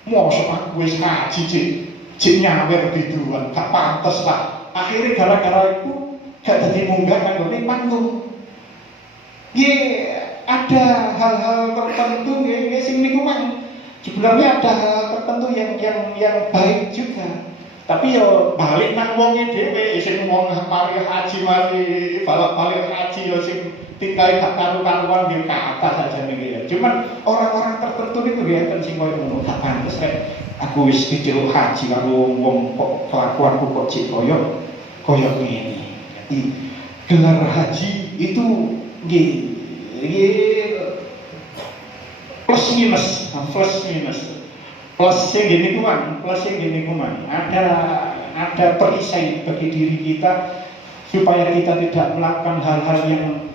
Mosok aku wis haji cik nyawer biduan, gak pantes lah. Akhirnya gara-gara itu gak jadi munggah nang ngene panggung. Ada hal-hal tertentu sing niku mang sebenarnya ada hal tertentu yang baik juga. Tapi yo balik nang wonge dhewe sing wong mari haji mari balik haji yo sing tinggal gak karu-karuan nggih kata saja niki ya. Cuman orang-orang tertentu niku nggih enten sing koyo ngono gak pantes rek aku wis diceluk haji karo wong kok kelakuanku kok cik koyo ngene. Jadi gelar haji itu nggih plus minus. Plus yang gini kuman. Ada perisai bagi diri kita supaya kita tidak melakukan hal-hal yang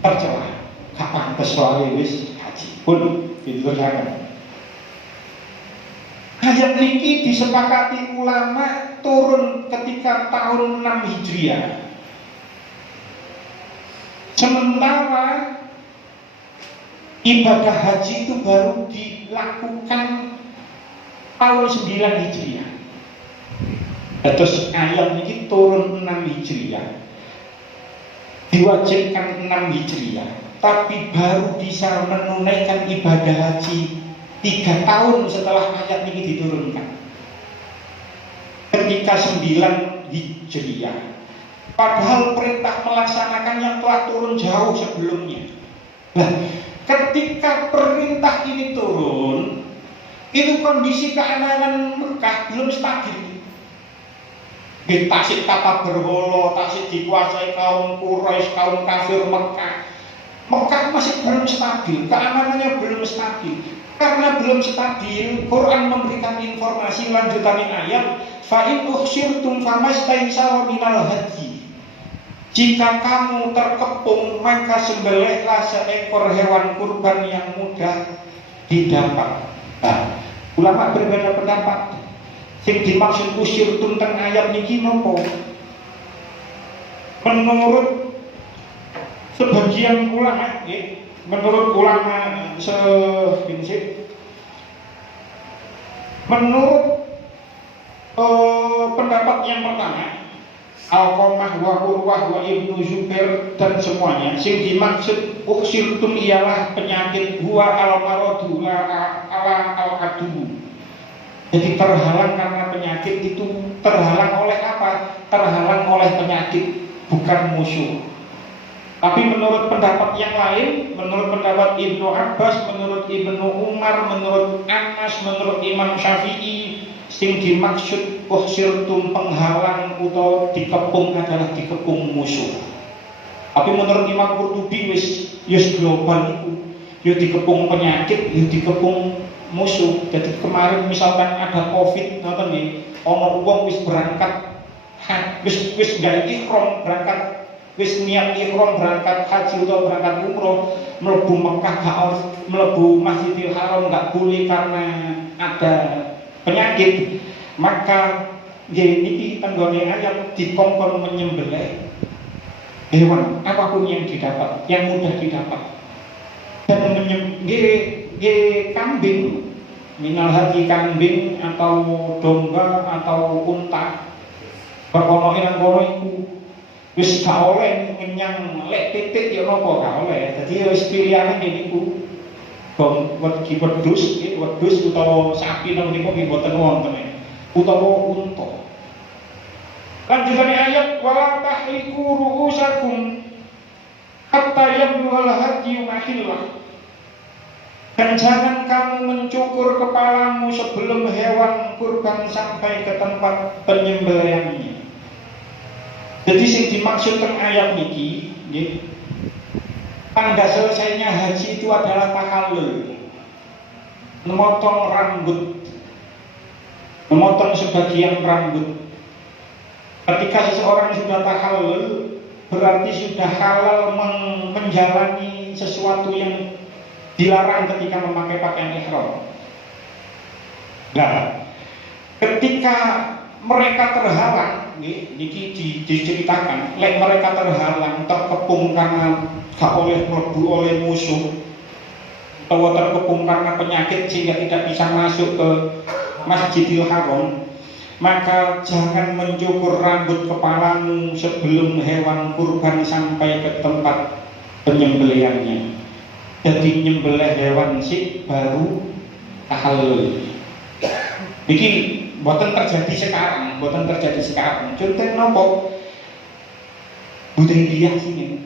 tercela. Gak pantes soalnya wis haji pun dikerjakan. Ayat niki disepakati ulama turun ketika tahun 6 Hijriah. Sementara ibadah haji itu baru dilakukan tahun 9 Hijriah. Terus ayat ini turun 6 Hijriah, diwajibkan 6 Hijriah, tapi baru bisa menunaikan ibadah haji 3 tahun setelah ayat ini diturunkan. Ketika 9 Hijriah, padahal perintah melaksanakannya telah turun jauh sebelumnya. Nah, ketika perintah ini turun, itu kondisi keamanan Mekah belum stabil. Di Tasik kata berholo, Tasik dikuasai kaum Quraisy, kaum kafir Mekah. Mekah masih belum stabil, keamanannya belum stabil. Karena belum stabil, Quran memberikan informasi lanjutan ayat, fa in uhsirtum famastaysara minal hadyi. Jika kamu terkepung, maka sembelihlah seekor hewan kurban yang mudah didapat. Nah, ulama berbeda pendapat. Sing dimaksud usir tentang ayat niki nopo? Menurut sebagian ulama, menurut ulama sepinsip, menurut pendapat yang pertama, Al-Qamah wa Urwah wa Ibnu Zubair dan semuanya, sing dimaksud uksirtum ialah penyakit huwa al-maradu la al-adu. Jadi terhalang karena penyakit itu terhalang oleh apa? Terhalang oleh penyakit, bukan musuh. Tapi menurut pendapat yang lain, menurut pendapat Ibnu Abbas, menurut Ibnu Umar, menurut Anas, menurut Imam Syafi'i, sing dimaksud ukhsirtum penghalang atau dikepung adalah dikepung musuh. Tapi menurut Imam Qurtubi wis global itu, ya dikepung penyakit, ya dikepung musuh. Jadi kemarin misalkan ada Covid, nonton nih, ono wong wis berangkat, wis gawe ihram berangkat wis niat ihram berangkat haji atau berangkat umroh, mlebu Mekah gak harus, mlebu Masjidil Haram gak boleh karena ada penyakit, maka niki tenggone ayat dikongkon menyembelih hewan apapun yang didapat, yang mudah didapat, dan menyembelih kambing, minal hati kambing atau domba atau unta, berkono yang kono iku wis gak oleh ngenyang lek titik ya napa gak oleh. Dadi wis pilihane niku wedi wedhus utawa sapi nang niku nggih boten wonten utawa unta. Lanjutane ayat wala tahliku ru'usakum hatta yablughal hadyu mahillah. Dan jangan kamu mencukur kepalamu sebelum hewan kurban sampai ke tempat penyembelihannya. Jadi sing dimaksud teng ayat niki nggih, tanda selesainya haji itu adalah tahallul. Memotong rambut, memotong sebagian rambut. Ketika seseorang sudah tahallul, berarti sudah halal menjalani sesuatu yang dilarang ketika memakai pakaian ihram. Nah, ketika mereka terhalang, niki diceritakan, lek mereka terhalang, terkepung karena gak oleh mlebu oleh musuh, atau terkepung karena penyakit sehingga tidak bisa masuk ke Masjidil Haram, maka jangan mencukur rambut kepalamu sebelum hewan kurban sampai ke tempat penyembelihannya. Jadi nyembelih hewan sih baru tahallul. Niki boten terjadi sekarang, boten terjadi sekarang. Contoh nopo? Hudaybiyah sini.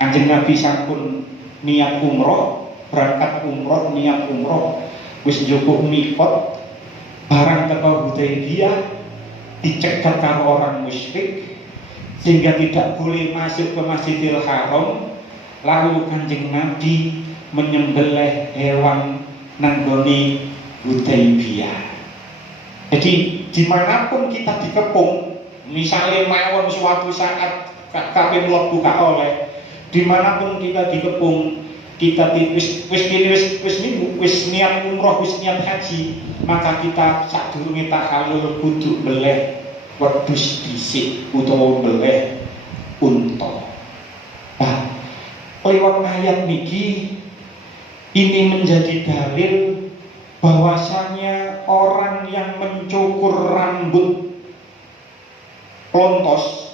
Kanjeng Nabi sampun niat umroh, berangkat umroh, niat umroh, wis njogo mikot, barang teko Hudaybiyah dicegat karo orang musyrik sehingga tidak boleh masuk ke Masjidil Haram. Lalu Kanjeng Nabi menyembelih hewan nanggone Hudaybiyah. Jadi dimanapun kita dikepung, misalnya mawon suatu saat kabeh mlebu gak oleh, dimanapun kita dikepung, kita wis niat umroh, wis niat haji, maka kita sadurunge tahallul kudu beleh wedhus dhisik utawa beleh unta. Nah, lewat ayat niki ini menjadi dalil bahwasanya orang yang mencukur rambut lontos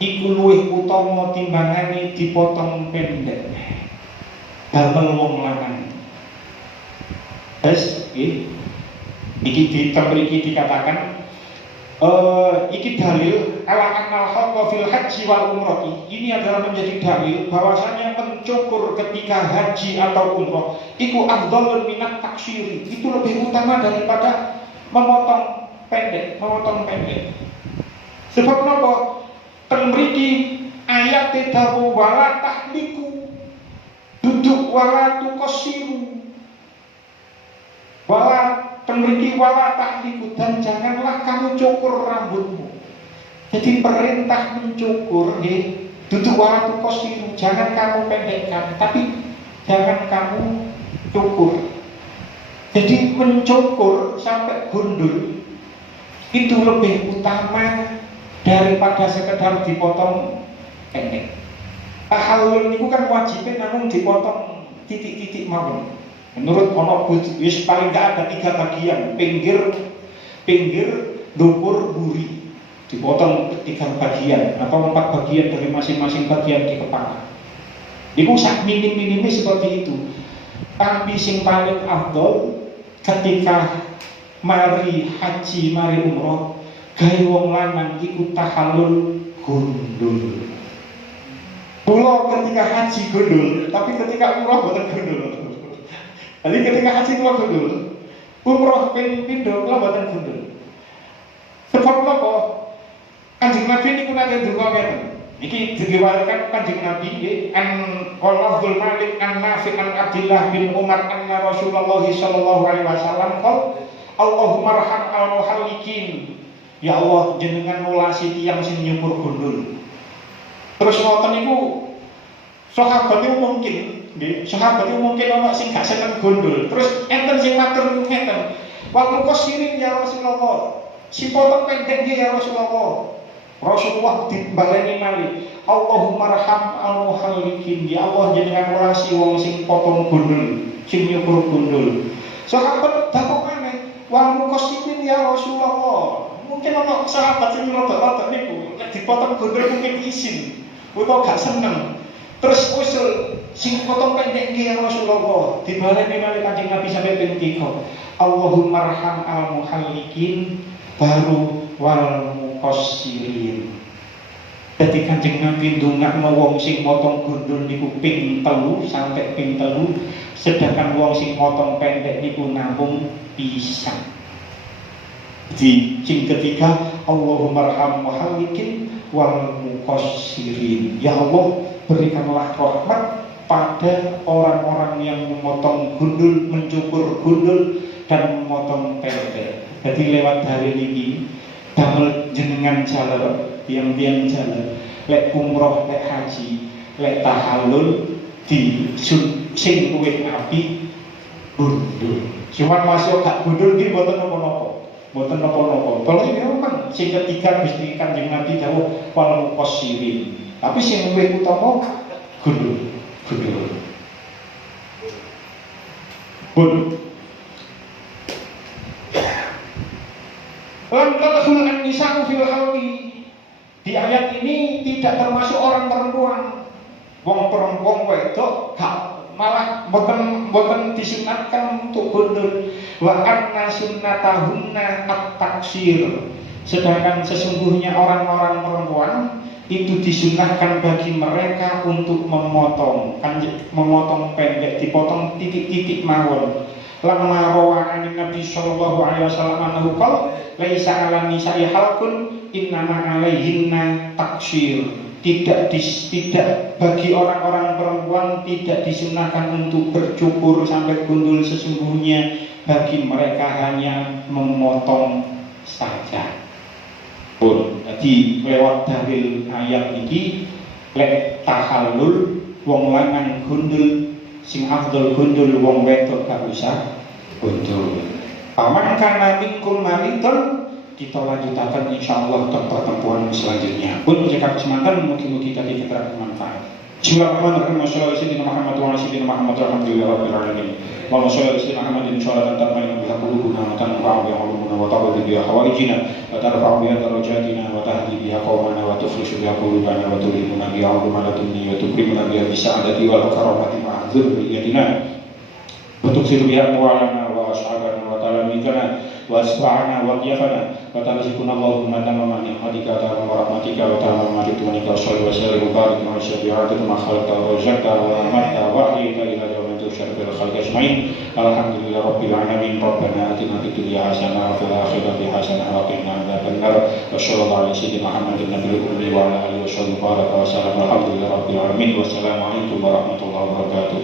iku luwih utama timbangane dipotong pendek damel wong lanang. Terus iki dikatakan iki dalil ala annal halqa fil haji wal umrah. Ini adalah menjadi dalil bahwasanya mencukur ketika haji atau umrah iku afdhalun minat taksiri, itu lebih utama daripada memotong pendek. Sebab napa? Ten mriki ayat dawuh wala tahliku duduk wala tuqassiru. Mriki wala tahliku, dan janganlah kamu cukur rambutmu. Jadi perintah mencukur duduk wala tuqassiru, jangan kamu pendekkan, tapi jangan kamu cukur. Jadi mencukur sampai gundul itu lebih utama daripada sekedar dipotong pendek. Tahallul niku kan wajibnya namun dipotong titik-titik mawon. Menurut ono wis paling gak ada 3 bagian, pinggir, dhuwur, buri. Dipotong 3 bagian atau 4 bagian dari masing-masing bagian di kepala. Iku sak minim-minimnya seperti itu. Tapi sing paling afdol ketika mari haji, mari umroh, gawe wong lanang iku tahallul gundul. Kula ketika haji gundul, tapi ketika umroh boten gundul. Jadi ketika haji kula gundul, umroh pindho kula boten gundul. Sebab napa? Kanjeng Nabi niku nate donga ngeten. Iki diriwayatkan Kanjeng Nabi an Abdul Malik an Nafi an Abdullah bin Umar anna Rasulullah sallallahu alaihi wasallam qol Allahumma arham al-muhallikin. Ya Allah, jenengan mulasi tiyang sing nyukur gundul. Terus ngoten niku sahabat itu mungkin, sahabat itu mungkin ana sing gak seneng gondol. Terus enten sing matur ngeten, "Wa muqassirin ya Rasulullah." Si potong pendek dia ya Rasulullah. Rasulullah dibaleni malih, "Allahumma arham al-muhallikin." Ya Allah jenengan welasi wong sing potong gondol, sing nyukur gondol. Sahabat dakokane, "Wa muqassirin ya Rasulullah." Mungkin ana sahabat sing rada-rada niku, nek dipotong gondol mungkin isin, utawa gak seneng. Terus usul sing potong pendek ya Rasulullah, dibaleni malih Kanjeng Nabi sampai ping 3. "Allahumma arham al-muhallikin baru wal muqassirin." Dadi Kanjeng Nabi ndongakno wong sing motong gondol niku ping 3 sampai ping 3, sedangkan wong sing motong pendek niku namung pisan. Di sing ketiga, Allahumma arham muhallikin wal muqassirin. Ya Allah, berikanlah rahmat pada orang-orang yang memotong gundul, mencukur gundul dan memotong pendek. Jadi lewat hari ini damel jenengan jalan yang jalan lek umroh, lek haji, lek tahallul di sing kuwit api gundul. Cuman masuk gak gundul iki mboten napa-napa. Mboten napa-napa. Kalau ini memang sing ketiga Gusti Kanjeng Nabi dawuh wal muqassirin. Tapi sing luwih utama gundul. Lam tadkhul an-nisa'u fil halqi. Di ayat ini tidak termasuk orang perempuan. Wong perempuan wedok gak, malah boten disunatkan untuk gundul. Wa anna sunnatahunna at-taksir. Sedangkan sesungguhnya orang-orang perempuan itu disunahkan bagi mereka untuk memotong pendek, dipotong titik-titik mawon. Lamma rawaani Nabi sallallahu alaihi wasallam annahu qala laisa 'ala nisa'i halqun innama 'alaihinna taksir. Tidak bagi orang-orang perempuan tidak disunahkan untuk bercukur sampai gundul, sesungguhnya bagi mereka hanya memotong saja. Jadi lewat dalil ayat ini lek tahallul wong lanang gundul, sing afdal gundul wong wedok gak usah gundul. Paman kana minkum maridun, kita lanjutakan insyaallah untuk pertemuan selanjutnya. Pun jika kesempatan mugi-mugi tadi kita bermanfaat. Bismillahirrahmanirrahim. Wassalamualaikum warahmatullahi wabarakatuh. Alhamdulillahirabbil alamin. Wa sallallahu alaihi Muhammadin shallallahu alaihi wa sallam wa tanfa'u biha qulubuna wa taqdi biha hawaijina wa tarfa'u biha darajatina wa tahdi biha qaumana wa tufrishu biha qulubana wa tulhimuna biha ummalatuni wa tukrimuna biha bisa'adati wal karamati ma'a dzurriyyatina wa tuksiru biha amwalana wa ashabana wa talamidana wa asba'ana wa dhiyafana wa tarzuquna Allahumma tamama ni'matika wa rahmatika wa tamama ridwanika wa sallallahu alaihi wa barik wa syafi'atika ma khalaqta wa razaqta wa amatta wa ahyita ila yawmin tusyarifil khalqi ajma'in. Alhamdulillah rabbil alamin. Rabbana atina fid dunya hasanah wa fil akhirati hasanah wa qina adzabannar. Wa sallallahu alaihi sayyidina Muhammadin nabiyil ummi wa ala alihi wa sahbihi wa sallam. Alhamdulillah rabbil alamin. Wassalamualaikum warahmatullahi wabarakatuh.